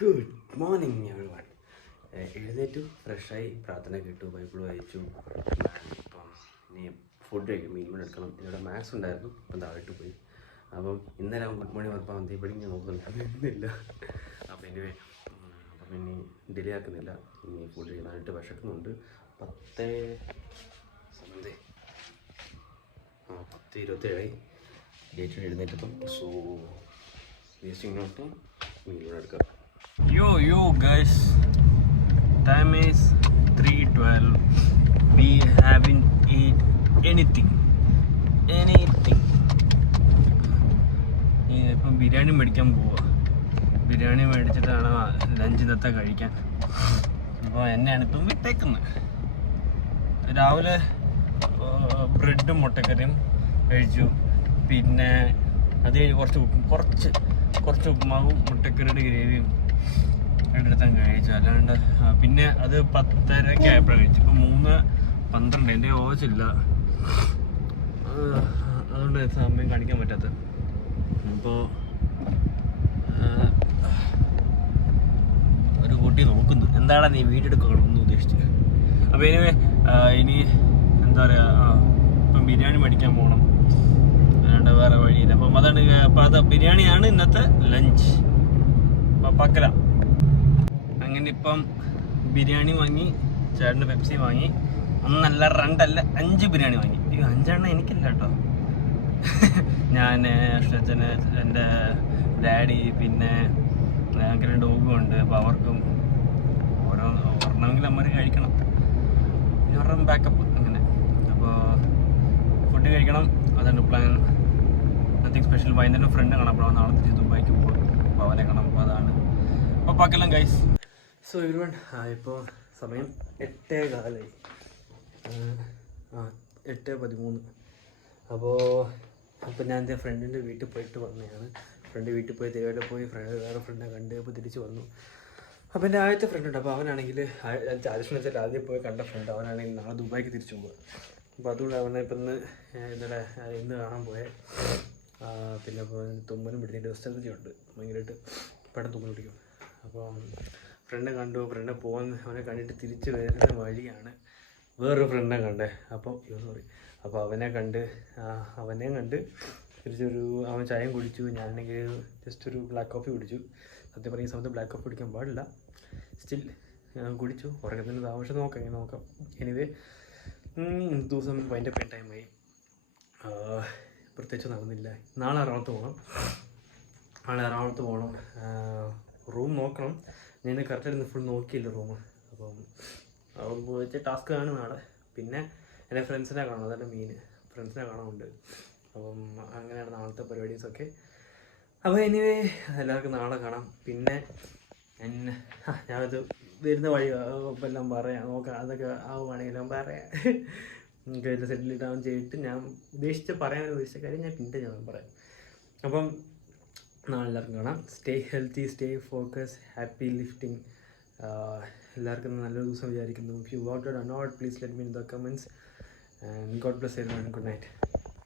Good morning every one. എഴുന്നേറ്റു, ഫ്രഷായി, പ്രാർത്ഥന കേട്ടു, ബൈബിൾ വായിച്ചു. ഇപ്പം ഇനി ഫുഡ് കഴിക്കും, മീൻ എടുക്കണം. ഇവിടെ മാത്സ് ഉണ്ടായിരുന്നു, അപ്പം താഴോട്ട് പോയി. അപ്പം ഇന്നലെ അവൻ ഗുഡ് മോർണിംഗ് പറഞ്ഞപ്പോൾ അവൻ തീപ്പടി ഞാൻ നോക്കുന്നുണ്ട്, അത് ഇന്നില്ല. അപ്പം ഇനി അപ്പം ഇനി ഡിലേ ആക്കുന്നില്ല. ഇനി ഫുഡ് കഴിക്കാനായിട്ട് വിശക്കുന്നുണ്ട്. 10:27 ഡേറ്റ് എഴുന്നേറ്റപ്പം. സോ വേസ്റ്റിംഗ് നോട്ട് മീൻ എടുക്കാം. Yo guys, time is 3:12. We haven't eat anything. ഇപ്പം ബിരിയാണി മേടിക്കാൻ പോവുക. ബിരിയാണി മേടിച്ചിട്ടാണ് ലഞ്ച് ഇന്നത്തെ കഴിക്കാൻ. അപ്പോൾ എന്നെയാണ് ഇപ്പം വിട്ടേക്കുന്നത്. രാവിലെ ബ്രെഡും മുട്ടക്കറിയും കഴിച്ചു. പിന്നെ അത് കഴിഞ്ഞ് കുറച്ച് ഉപ്പുമാവും മുട്ടക്കറിയുടെ ഗ്രേവിയും എടുത്താൽ കഴിച്ചു. അല്ലാണ്ട് പിന്നെ അത് 10:30 ആയപ്പോഴാണ് കഴിച്ചു. ഇപ്പം 3:12. എൻ്റെ ഓച്ചില്ല, അതുകൊണ്ട് സമയം കാണിക്കാൻ പറ്റാത്ത. അപ്പോൾ ഒരു കുട്ടി നോക്കുന്നു, എന്താണ് നീ വീഡിയോ എടുക്കണമെന്ന് ഉദ്ദേശിച്ചത്. അപ്പോൾ ഇനി എന്താ പറയുക, ഇപ്പം ബിരിയാണി മേടിക്കാൻ പോകണം, അല്ലാണ്ട് വേറെ വഴിയില്ല. അപ്പം അതാണ്. അപ്പം അത് ബിരിയാണിയാണ് ഇന്നത്തെ ലഞ്ച്. അപ്പം പക്കല അങ്ങനെ ഇപ്പം ബിരിയാണി വാങ്ങി, ചേട്ടന് പെപ്സി വാങ്ങി, 1 അല്ല 2 അല്ല 5 ബിരിയാണി വാങ്ങി. 5 എണ്ണം എനിക്കില്ല കേട്ടോ. ഞാൻ, അഷ്ടച്ചന്, എൻ്റെ ഡാഡി, പിന്നെ ഞങ്ങൾക്ക് 2 ഡോഗും ഉണ്ട്. അപ്പോൾ അവർക്കും ഒരെണ്ണമെങ്കിലും അമ്മ കഴിക്കണം. ഇനി ഒരെണ്ണം ബാക്കപ്പ് അങ്ങനെ. അപ്പോൾ ഫുഡ് കഴിക്കണം, അതാണ് പ്ലാൻ. Nothing special. വൈകുന്നേരം ഫ്രണ്ട് കാണാം, അപ്പോൾ നാളെ തിരിച്ച് ദുബായിക്ക് പോകും. അപ്പോൾ അവനെ കാണാം. അപ്പോൾ അതാണ്. അപ്പോൾ പക്കെല്ലാം ഗൈസ്. സോ എവരിവൺ, ഇപ്പോൾ സമയം 8:15. 8:13. അപ്പോൾ ഞാൻ എൻ്റെ ഫ്രണ്ടിൻ്റെ വീട്ടിൽ പോയിട്ട് വന്നതാണ്. ഫ്രണ്ട് വീട്ടിൽ പോയി തേവരെ പോയി വേറെ ഫ്രണ്ടിനെ കണ്ട് ഇപ്പോൾ തിരിച്ച് വന്നു. അപ്പോൾ എൻ്റെ ആദ്യത്തെ ഫ്രണ്ടുണ്ട്. അപ്പോൾ അവനാണെങ്കിൽ ആദ്യം വെച്ചാൽ ആദ്യം പോയി കണ്ട ഫ്രണ്ട്, അവനാണെങ്കിൽ നാളെ ദുബായിക്ക് തിരിച്ചു പോകുക. അപ്പോൾ അതുകൊണ്ട് അവനെ ഇപ്പം ഇന്ന് കാണാൻ പോയത്. പിന്നെ ഇപ്പോൾ തുമ്മലും പിടിച്ചിട്ട് വെസ്റ്റർജി ഉണ്ട്, ഭയങ്കരമായിട്ട് പെട്ടെന്ന് തുമ്മൽ പിടിക്കും. അപ്പോൾ ഫ്രണ്ടെ കണ്ടു. ഫ്രണ്ടെ അവനെ കണ്ടിട്ട് തിരിച്ച് വരുന്ന വഴിയാണ് വേറൊരു ഫ്രണ്ടിനെ കണ്ടേ. അപ്പോൾ അവനെയും കണ്ട് തിരിച്ചൊരു അവൻ ചായയും കുടിച്ചു. ഞാനാണെങ്കിൽ ജസ്റ്റ് ഒരു ബ്ലാക്ക് കോഫി കുടിച്ചു. സത്യം പറയുന്ന സമയത്ത് ബ്ലാക്ക് കോഫി കുടിക്കാൻ പാടില്ല, സ്റ്റിൽ കുടിച്ചു. ഉറക്കത്തിൻ്റെ ആവശ്യം നോക്കാം. എനിവേ ദിവസം വൈൻഡ് അപ്പ് ചെയ്യാൻ ടൈമായി. പ്രത്യേകിച്ച് നടന്നില്ല. നാളെ എറണാകുളത്ത് പോകണം. റൂം നോക്കണം. ഞാൻ കറക്റ്റായിട്ട് ഫുൾ നോക്കിയില്ല റൂം. അപ്പം വെച്ച ടാസ്ക്കാണ് നാളെ. പിന്നെ എൻ്റെ ഫ്രണ്ട്സിനെ കാണാം, അതാണ് മെയിൻ. ഫ്രണ്ട്സിനെ കാണാനുണ്ട്. അപ്പം അങ്ങനെയാണ് നാളത്തെ പരിപാടീസൊക്കെ. അപ്പോൾ എനിവേ എല്ലാവർക്കും നാളെ കാണാം. പിന്നെ ഞാനത് വരുന്ന വഴി എല്ലാം നോക്കാം. അതൊക്കെ ആവുകയാണെങ്കിലും പറയാം. എനിക്ക് അതിൽ സെറ്റിൽ ഡൗൺ ചെയ്തിട്ട് ഞാൻ പറയാൻ ഉദ്ദേശിച്ച കാര്യം ഞാൻ പറയാം. അപ്പം നാളെ എല്ലാവർക്കും കാണാം. Stay healthy, stay focus, happy lifting. എല്ലാവർക്കും നല്ലൊരു ദിവസം വിചാരിക്കുന്നു. If you voted or not, please let me in the comments. And God bless everyone. Good night.